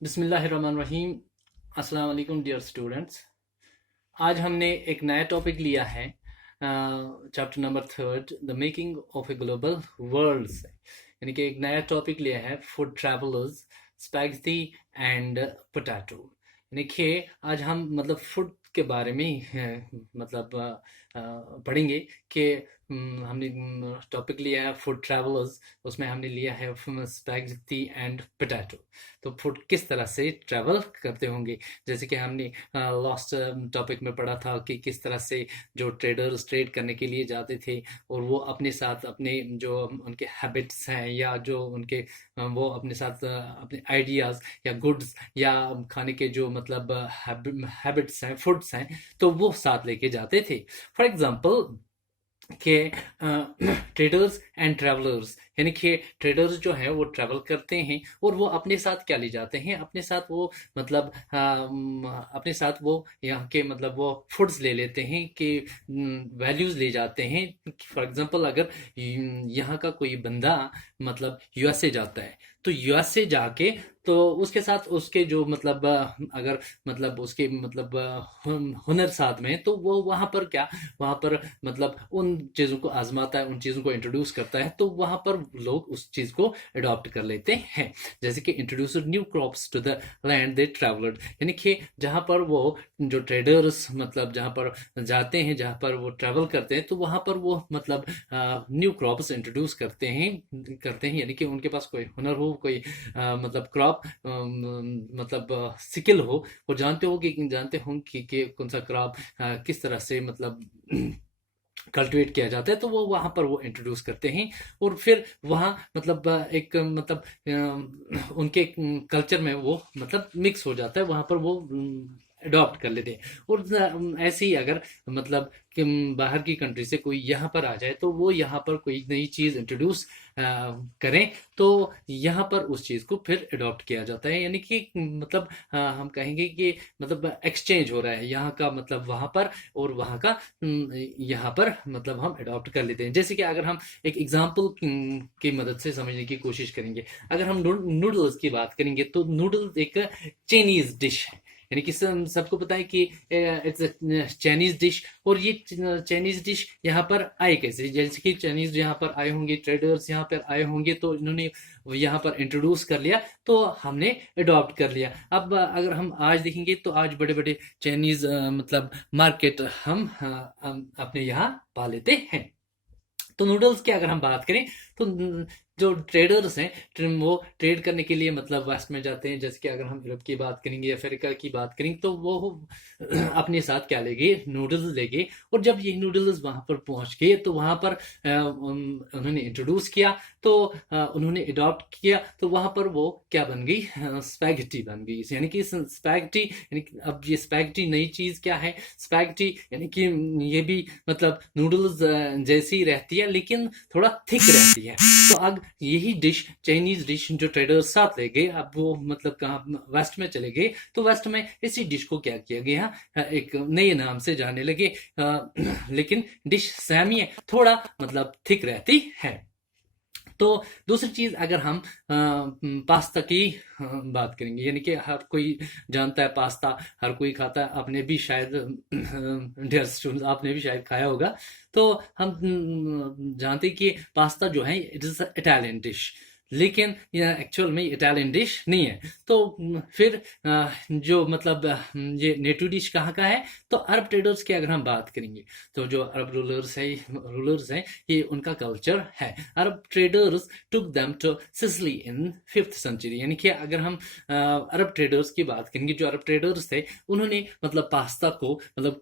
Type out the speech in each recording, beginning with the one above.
बिस्मिल्लाहिर्रहमानिर्रहीम। अस्सलाम वालेकुम डियर स्टूडेंट्स। आज हमने एक नया टॉपिक लिया है, chapter number third, the making of a global world से, यानी कि एक नया टॉपिक लिया है, food travellers, spaghetti and potato. यानी कि आज हम मतलब फूड के बारे में ही मतलब पढ़ेंगे कि हमने टॉपिक लिया है फूड ट्रैवलर्स, उसमें हमने लिया है स्पैगेटी एंड पोटैटो। तो फूड किस तरह से ट्रैवल करते होंगे, जैसे कि हमने लास्ट टॉपिक में पढ़ा था कि किस तरह से जो ट्रेडर्स ट्रेड करने के लिए जाते थे और वो अपने साथ अपने जो उनके हैबिट्स हैं या जो उनके वो अपने साथ अपने आइडियाज़ या गुड्स या खाने के जो मतलब हैबिट्स हैं, फूड्स हैं, तो वो साथ लेके जाते थे। फॉर एग्जांपल कि ट्रेडर्स एंड ट्रैवलर्स, यानी कि ट्रेडर्स जो है वो ट्रैवल करते हैं और वो अपने साथ क्या ले जाते हैं, अपने साथ वो मतलब अपने साथ वो यहाँ के मतलब वो फूड्स ले लेते हैं कि वैल्यूज ले जाते हैं। फॉर एग्जांपल अगर यहाँ का कोई बंदा मतलब यूएसए जाता है, तो यूएसए जाके तो उसके साथ उसके जो मतलब अगर मतलब उसके मतलब हुनर साथ में, तो वो वहाँ पर क्या, वहाँ पर मतलब उन चीज़ों को आजमाता है, उन चीज़ों को इंट्रोड्यूस करता है, तो वहाँ पर लोग उस चीज़ को अडॉप्ट कर लेते हैं। जैसे कि introduce new crops to the land they travelled, यानी कि जहाँ पर वो जो ट्रेडर्स मतलब जहाँ पर जाते हैं, जहाँ पर वो ट्रैवल करते हैं, तो वहाँ पर वो मतलब न्यू क्रॉप्स इंट्रोड्यूस करते हैं, यानी कि उनके पास कोई हुनर हो, कोई मतलब क्रॉप मतलब स्किल हो, वो जानते हो कि कौन सा क्रॉप किस तरह से मतलब कल्टिवेट किया जाता है, तो वो वहाँ पर वो इंट्रोड्यूस करते हैं और फिर वहाँ मतलब एक मतलब उनके कल्चर में वो मतलब मिक्स हो जाता है, वहाँ पर वो अडॉप्ट कर लेते हैं। और ऐसे ही अगर मतलब कि बाहर की कंट्री से कोई यहाँ पर आ जाए, तो वो यहाँ पर कोई नई चीज़ इंट्रोड्यूस करें, तो यहाँ पर उस चीज़ को फिर अडॉप्ट किया जाता है, यानी कि मतलब हम कहेंगे कि मतलब एक्सचेंज हो रहा है यहाँ का मतलब वहाँ पर, और वहाँ का यहाँ पर मतलब हम अडॉप्ट कर लेते हैं। जैसे कि अगर हम एक एग्जाम्पल की मदद से समझने की कोशिश करेंगे, अगर हम नूडल्स की बात करेंगे, तो नूडल्स एक चाइनीज डिश है, यानी कि सबको पता है कि इट्स चाइनीज डिश। और ये चाइनीज डिश यहाँ पर आए कैसे, जैसे कि चाइनीज यहाँ पर आए होंगे, ट्रेडर्स यहाँ पर आए होंगे, तो इन्होंने यहाँ पर इंट्रोड्यूस कर लिया, तो हमने अडॉप्ट कर लिया। अब अगर हम आज देखेंगे, तो आज बड़े बड़े चाइनीज मतलब मार्केट हम अपने यहाँ पा लेते हैं। तो नूडल्स की अगर हम बात करें, तो जो ट्रेडर्स हैं, वो ट्रेड करने के लिए मतलब वेस्ट में जाते हैं। जैसे कि अगर हम यूरोप की बात करेंगे, अफ्रीका की बात करेंगे, तो वो अपने साथ क्या लेंगे, नूडल्स लेंगे। और जब ये नूडल्स वहां पर पहुंच गए, तो वहां पर उन्होंने इंट्रोड्यूस किया, तो उन्होंने अडॉप्ट किया, तो वहां पर वो क्या बन गई, स्पैगेटी बन गई। यानी कि स्पैगेटी, यानी कि अब ये स्पैगेटी नई चीज क्या है, स्पैगेटी यानी कि ये भी मतलब नूडल्स जैसी रहती है, लेकिन थोड़ा थिक रहती है। तो अब यही डिश, चाइनीज डिश जो ट्रेडर्स साथ ले गए, अब वो मतलब कहाँ, वेस्ट में चले गए, तो वेस्ट में इसी डिश को क्या किया गया, एक नए नाम से जाने लगे, लेकिन डिश सेम ही है, थोड़ा मतलब थिक रहती है। तो दूसरी चीज अगर हम पास्ता की बात करेंगे, यानी कि हर कोई जानता है पास्ता, हर कोई खाता है, आपने भी शायद डियर स्टूडेंट्स आपने भी शायद खाया होगा। तो हम जानते हैं कि पास्ता जो है इट इज इटालियन डिश, लेकिन यह एक्चुअल में इटालियन डिश नहीं है। तो फिर जो मतलब ये नेटिव डिश कहाँ का है, तो अरब ट्रेडर्स की अगर हम बात करेंगे, तो जो अरब रूलर्स हैं, ये उनका कल्चर है। Arab traders took them to Sicily in 5th century, यानी कि अगर हम अरब ट्रेडर्स की बात करेंगे, जो अरब ट्रेडर्स थे, उन्होंने मतलब पास्ता को मतलब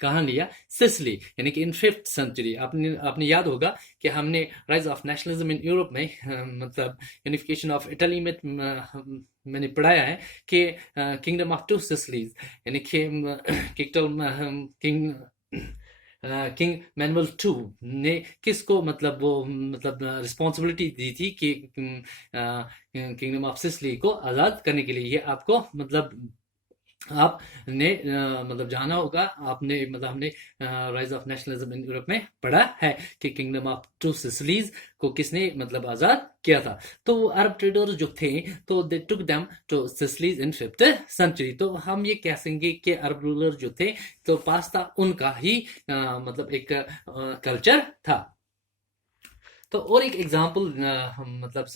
कहाँ लिया, सिसिली, यानी कि इन 5th सेंचुरी। आपने आपने याद होगा कि हमने rise of nationalism in Europe में मतलब यूनिफिकेशन ऑफ इटली में मैंने पढ़ाया है कि किंगडम ऑफ टू सिसिलीज, यानी कि किंग किंग मैनुअल टू ने किसको मतलब वो मतलब रिस्पॉन्सिबिलिटी दी थी कि किंगडम ऑफ सिसिली को आज़ाद करने के लिए। ये आपको मतलब आपने मतलब जाना होगा, आपने मतलब हमने rise of nationalism in Europe में पढ़ा है कि किंगडम ऑफ टू सिसिलीज को किसने मतलब आजाद किया था। तो वो अरब ट्रेडर्स जो थे, तो they took them to Sicilies in 5th century. तो हम ये कह सकेंगे कि अरब रूलर जो थे, तो पास्ता उनका ही मतलब एक कल्चर था। तो और एक एग्जाम्पल हम मतलब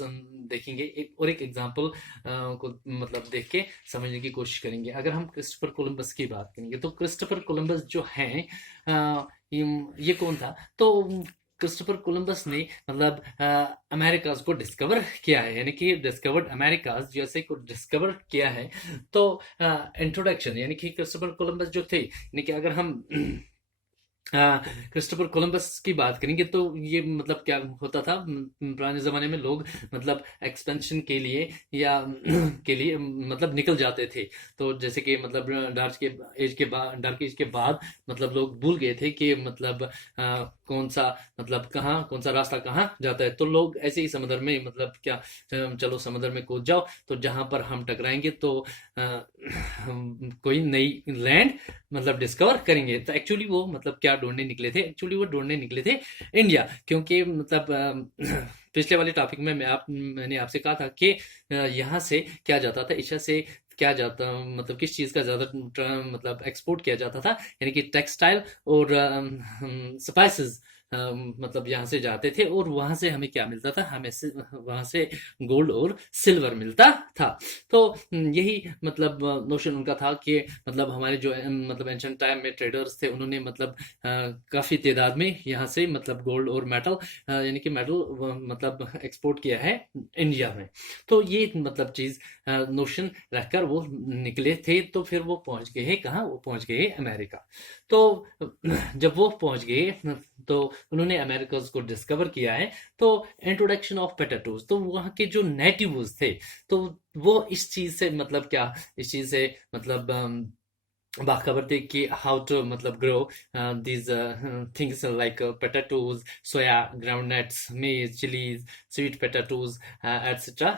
देखेंगे, एक एग्जाम्पल को मतलब देख के समझने की कोशिश करेंगे। अगर हम क्रिस्टोफर कोलंबस की बात करेंगे, तो क्रिस्टोफर कोलंबस जो हैं, ये कौन था? तो क्रिस्टोफर कोलंबस ने मतलब अमेरिकाज को डिस्कवर किया है, यानी कि डिस्कवर्ड अमेरिकाज जैसे को डिस्कवर किया है। तो इंट्रोडक्शन, यानी कि क्रिस्टोफर कोलंबस जो थे, यानी कि अगर हम क्रिस्टोफर कोलंबस की बात करेंगे, तो ये मतलब क्या होता था, पुराने जमाने में लोग मतलब एक्सपेंशन के लिए या के लिए मतलब निकल जाते थे। तो जैसे कि मतलब डार्क एज के बाद मतलब लोग भूल गए थे कि मतलब कौन सा मतलब कहाँ, कौन सा रास्ता कहाँ जाता है। तो लोग ऐसे ही समुद्र में मतलब क्या, चलो समुद्र में कूद जाओ, तो जहां पर हम टकराएंगे तो हम कोई नई लैंड मतलब डिस्कवर करेंगे। तो एक्चुअली वो मतलब क्या ढूंढने निकले थे? एक्चुअली वो ढूंढने निकले थे इंडिया, क्योंकि मतलब पिछले वाले टॉपिक में मैंने आपसे कहा था कि यहाँ से क्या जाता था, एशिया से क्या जाता, मतलब किस चीज का ज्यादा मतलब एक्सपोर्ट किया जाता था, यानी कि टेक्सटाइल और स्पाइसेस मतलब यहाँ से जाते थे, और वहां से हमें क्या मिलता था, हमें से वहां से गोल्ड और सिल्वर मिलता था। तो यही मतलब नोशन उनका था कि मतलब हमारे जो मतलब एंशिएंट टाइम में ट्रेडर्स थे, उन्होंने मतलब काफी तादाद में यहाँ से मतलब गोल्ड और मेटल यानी कि मेटल मतलब एक्सपोर्ट किया है इंडिया में। तो ये मतलब चीज नोशन रखकर वो निकले थे। तो फिर वो पहुंच गए हैं कहाँ? वो पहुंच गए अमेरिका। तो जब वो पहुंच गए, तो उन्होंने अमेरिकाज को डिस्कवर किया है। तो इंट्रोडक्शन ऑफ पोटैटोज, तो वहाँ के जो नेटिव्स थे, तो वो इस चीज से मतलब क्या, इस चीज से मतलब बाखबर थे कि हाउ टू मतलब grow these things like potatoes, soya, groundnuts, मेज, चिलीज, स्वीट पोटैटोज एटसेट्रा।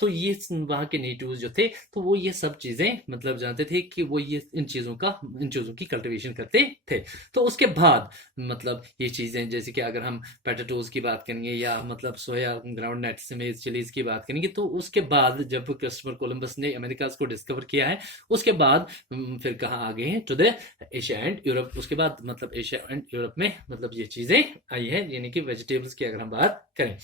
तो ये वहाँ के नेटिव्स जो थे, तो वो ये सब चीजें मतलब जानते थे कि वो ये इन चीजों की कल्टीवेशन करते थे। तो उसके बाद मतलब ये चीजें, जैसे कि अगर हम पोटैटोज की बात करेंगे या मतलब सोया, ग्राउंडनट्स, मेज, चिलीज की बात करेंगे, तो उसके बाद जब क्रिस्टोफर कोलंबस ने अमेरिकाज को डिस्कवर किया है, उसके बाद फिर कहाँ आ गए हैं? To the Asia and Europe. उसके बाद मतलब एशिया एंड यूरोप में मतलब ये चीजें आई है, यानी कि वेजिटेबल्स की अगर हम बात करें।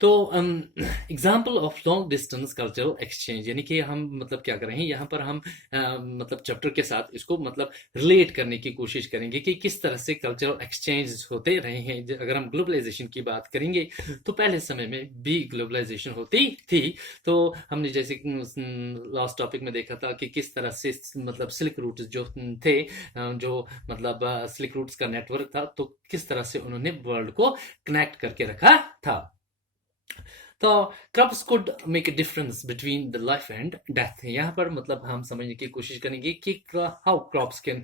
तो example of long distance cultural exchange, यानी कि हम मतलब क्या करेंगे यहाँ पर, हम मतलब चैप्टर के साथ इसको मतलब रिलेट करने की कोशिश करेंगे कि किस तरह से कल्चरल एक्सचेंज होते रहे हैं। अगर हम ग्लोबलाइजेशन की बात करेंगे, तो पहले समय में भी ग्लोबलाइजेशन होती थी। तो हमने जैसे लास्ट टॉपिक में देखा था कि किस तरह से मतलब सिल्क रूट जो थे, जो मतलब सिल्क रूट्स का नेटवर्क था, तो किस तरह से उन्होंने वर्ल्ड को कनेक्ट करके रखा था। तो crops could make a difference between the life and death. यहाँ पर मतलब हम समझने की कोशिश करेंगे कि how crops can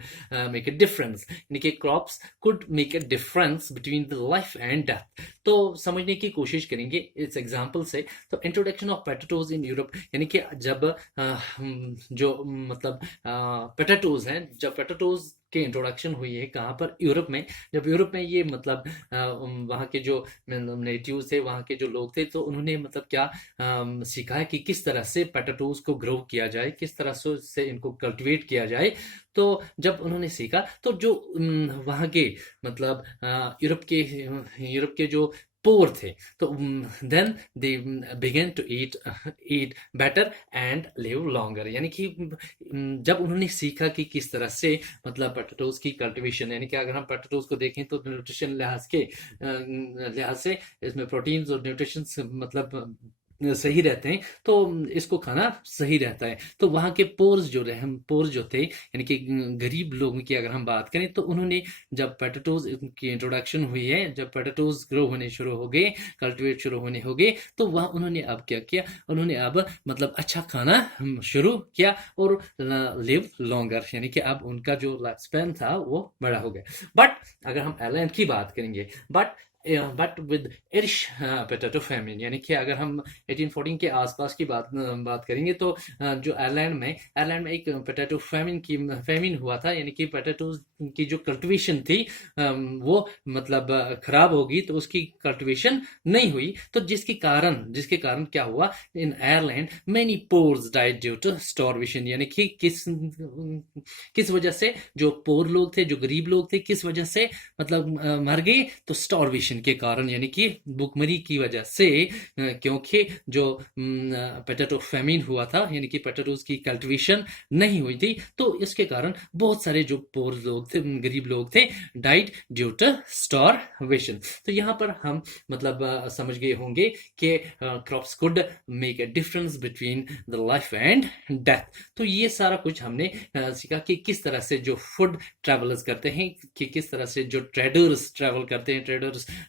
make a difference, यानी कि crops could make a difference between the life and death. तो समझने की कोशिश करेंगे इस एग्जांपल से। तो introduction of potatoes in Europe, यानी कि जब जो मतलब पोटैटोज हैं, जब पोटैटोज की इंट्रोडक्शन हुई है कहाँ पर? यूरोप में। जब यूरोप में ये मतलब वहाँ के जो नेटिव थे, वहाँ के जो लोग थे, तो उन्होंने मतलब क्या सीखा है कि किस तरह से पोटैटोज को ग्रो किया जाए, किस तरह से इनको कल्टीवेट किया जाए। तो जब उन्होंने सीखा, तो जो वहाँ के मतलब यूरोप के जो पोर थे, तो then they began to eat better and live longer. यानी कि जब उन्होंने सीखा कि किस तरह से मतलब पोटैटोज की कल्टीवेशन, यानी कि अगर हम पोटैटोज को देखें तो न्यूट्रिशन लिहाज से इसमें प्रोटीन्स और न्यूट्रिशंस मतलब सही रहते हैं, तो इसको खाना सही रहता है। तो वहाँ के पोर्स जो थे, यानी कि गरीब लोगों की अगर हम बात करें, तो उन्होंने जब पोटैटोज की इंट्रोडक्शन हुई है, जब पोटैटोज ग्रो होने शुरू हो गए, कल्टीवेट शुरू होने हो गए, तो वह उन्होंने अब क्या किया? उन्होंने अब मतलब अच्छा खाना शुरू किया और लिव लॉन्गर, यानी कि अब उनका जो लाइफ स्पैन था वो बड़ा हो गया। बट अगर हम एयरलाइन की बात करेंगे, but but with Irish potato famine, यानी कि अगर हम 1814 के आसपास की बात करेंगे तो जो आयरलैंड में एक पोटैटो फेमिन हुआ था, यानी कि पोटैटो की जो कल्टीवेशन थी वो मतलब खराब होगी, तो उसकी कल्टीवेशन नहीं हुई, तो जिसके कारण क्या हुआ, in Ireland many poors died due to starvation, यानी कि किस वजह से जो पोर लोग थे, जो गरीब लोग थे, किस वजह से मतलब मर गए, तो स्टार्वेशन के कारण, यानी कि भूखमरी की वजह से, क्योंकि जो पोटैटो फेमिन हुआ था, यानी कि पोटैटोज की कल्टीवेशन नहीं हुई थी, तो इसके कारण बहुत सारे जो पोर लोग थे, गरीब लोग थे, डाइड ड्यू टू स्टार्वेशन। तो यहाँ पर हम मतलब समझ गए होंगे कि crops could make a difference between the life and death. तो ये सारा कुछ हमने सीखा कि किस तरह से जो फूड ट्रैवलर्स करते हैं, कि किस तरह से जो ट्रेडर्स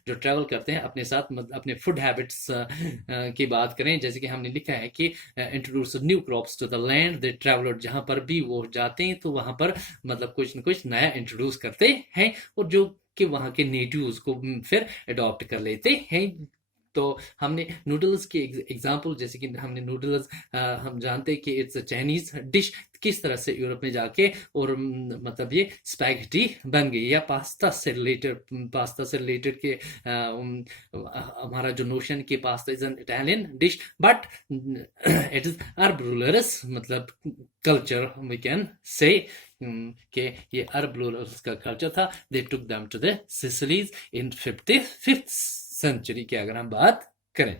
जो ट्रैवल करते हैं अपने साथ, अपने फूड हैबिट्स की बात करें, जैसे कि हमने लिखा है कि introduce new crops to the land they traveller, जहां पर भी वो जाते हैं तो वहां पर मतलब कुछ न कुछ नया इंट्रोड्यूस करते हैं, और जो कि वहां के नेटिव्स को फिर अडॉप्ट कर लेते हैं। तो हमने नूडल्स के एग्जाम्पल, जैसे कि हमने नूडल्स, हम जानते हैं कि इट्स अ चाइनीज डिश, किस तरह से यूरोप में जाके और मतलब ये स्पैगेटी बन गई, या पास्ता से रिलेटेड के हमारा जो नोशन के pasta is an Italian dish, but it is Arab rulers मतलब कल्चर, वी कैन से कि ये अरब रूलर्स का कल्चर था। They took them to the Sicilies in 55th century की अगर हम बात करें।